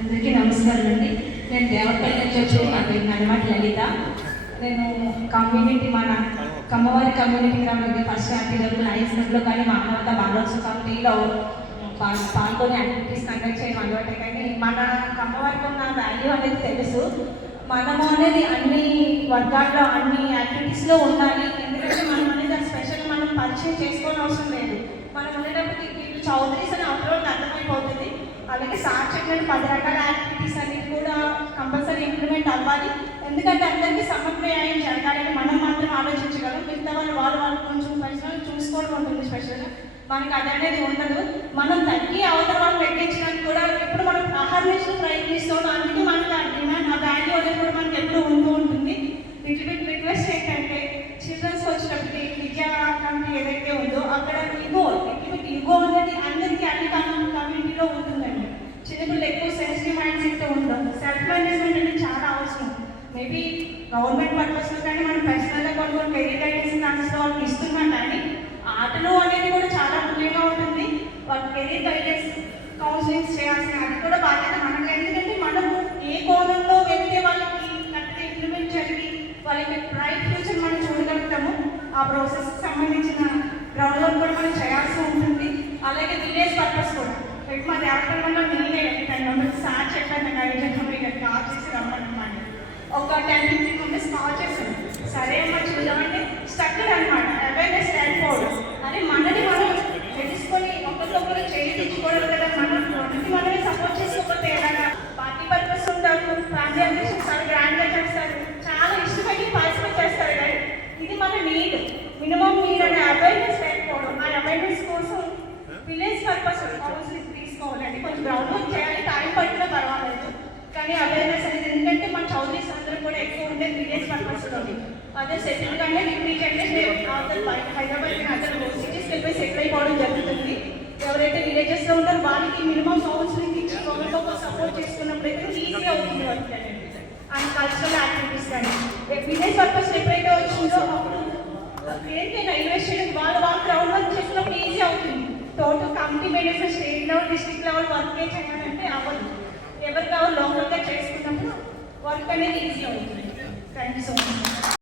అందరికీ నమస్కారం అండి. నేను దేవపల్లి నుంచి వచ్చి నా పేరు నల్లమాటి లలిత. నేను కమ్యూనిటీ మన కమ్మవారి కమ్యూనిటీ గ్రామంలో ఫస్ట్ హ్యాపీలో లైఫ్లో కానీ మా అమ్మంతా బాలోత్సవ కమిటీలో పాల్గొని యాక్టివిటీస్ కండక్ట్ చేయడం అలవాటే. కానీ మన కమ్మవారికి ఉన్న వాల్యూ అనేది తెలుసు. మనము అనేది అన్ని వర్గాల్లో అన్ని యాక్టివిటీస్లో ఉండాలి. ఎందుకంటే మనం అనేది స్పెషల్ మనం పరిచయం చేసుకోవడం అవసరం లేదు. మనం ఉండేటప్పటికి వీళ్ళు చౌదరీస్ అని అవతల అర్థమైపోతుంది. అలాగే సార్ చెప్పిన 10 రకాల యాక్టివిటీస్ అన్ని కూడా కంపల్సరీ ఇంప్లిమెంట్ అవ్వాలి. ఎందుకంటే అందరికీ సమన్వయం జరగాలని మనం మాత్రం ఆలోచించగలం. మిగతా వాళ్ళు కొంచెం పర్సనల్ చూసుకోవడం ఉంటుంది. స్పెషల్గా మనకి అది అనేది ఉండదు. మనం తగ్గి అవతల వాళ్ళు పెట్టించడానికి కూడా ఎప్పుడు మనం ఆహర్నిస్తూ ప్రయత్నిస్తాం. అందుకే మనకి ఆ డిమాండ్ ఆ వాల్యూ అనేది కూడా మనకి ఎప్పుడు ఉంటూ ఉంటుంది. లిటిల్ రిక్వెస్ట్ ఏంటంటే చిల్డ్రన్స్ వచ్చేటప్పటికి విద్యా కమిటీ ఏదైతే ఉందో అక్కడ ఈగో అనేది అందరికీ అన్ని కమ్యూనిటీలో ఉంటుందండి. చిన్నపిల్లలు ఎక్కువ సెన్సిటివ్ మైండ్ సెట్తో ఉంటాం. సెల్ఫ్ మేనేజ్మెంట్ అనేది చాలా అవసరం. మేబీ గవర్నమెంట్ పర్పస్లో కానీ మనం పర్సనల్గా కొన్ని కెరీర్ గైడెన్స్ క్లాసెస్లో వాళ్ళకి ఇస్తున్నాం. కానీ ఆటలు అనేది కూడా చాలా ముఖ్యంగా ఉంటుంది. వాళ్ళ కెరీర్ గైడెన్స్ కౌన్సిలింగ్స్ చేయాల్సిన అది కూడా బాధ్యత మనకి. ఎందుకంటే మనము ఏ కోణంలో వెళ్తే వాళ్ళకి కరెక్ట్గా ఇంప్లిమెంట్ జరిగి వాళ్ళకి బ్రైట్ ఫ్యూచర్ మనం చూడగలుగుతాము. ఆ ప్రాసెస్కి సంబంధించిన గ్రౌండ్ వర్క్ కూడా మనం చేయాల్సి ఉంటుంది. అలాగే విలేజ్ పర్పస్ కూడా మా దేవపల్లిలో నేనే 10 మెంబర్స్ సార్ చెప్పాను. నాకు ఐడియా మీకు కాల్ చేసి రమ్మన్నమాట. ఒక 10-15 మెంబర్స్ కాల్ చేశాను. సరే అమ్మ చూద్దామంటే స్ట్రక్చర్ అనమాట అవేర్నెస్ లేకపోవడం. అది మనని మనం తెలుసుకొని ఒకరికొకరు చేయించుకోవడం కదా. మనకి మనమే సపోర్ట్ చేసుకోకపోతే ఎలాగా. పార్టీ పర్పస్ ఉంటారు, ఫ్యామిలీ అడ్మిషన్ చాలా గ్రాండ్గా చేస్తారు, చాలా ఇష్టపడి పార్టిసిపేట్ చేస్తారు. కానీ ఇది మన నీడ్, మినిమం నీడ్ అనే అవేర్నెస్ లేకపోవడం. ఆ అవేర్నెస్ కోసం విలేజ్ పర్పస్ కౌన్సిలింగ్ తీసుకోవాలండి. కొంచెం గ్రౌండ్ వర్క్ చేయాలి, టైం పట్టినా పర్వాలేదు. కానీ అవేర్నెస్ అనేది ఎందుకంటే మన చౌదరీస్ అందరూ కూడా ఎక్కువ ఉండేది విలేజ్ పర్పస్లోని. అదే సెటిల్ కానీ రీజనరేషన్ హైదరాబాద్ అందరూ సిటీస్కి వెళ్ళిపోయి సెటిల్ అయిపోవడం జరుగుతుంది. ఎవరైతే విలేజెస్లో ఉంటారో వాళ్ళకి మినిమం కౌన్సిలింగ్ ఇచ్చి ఒకరికొక సపోర్ట్ చేసుకున్నప్పుడైతే ఈజీ అవుతుంది వర్క్ అనేది. అండ్ కల్చరల్ యాక్టివిటీస్ కానీ విలేజ్ పర్పస్ ఎప్పుడైతే వచ్చిందో అప్పుడు దేనికైనా ఇన్వెస్ట్ చేయడం వాళ్ళు గ్రౌండ్ వర్క్ చేసినప్పుడు ఈజీ అవుతుంది. Total committee members state level district level work చేయాలంటే అవ్వదు. ఎవరు కావాలి లోకల్గా చేసుకున్నప్పుడు వర్క్ అనేది ఈజీ అవుతుంది. Thank you so much.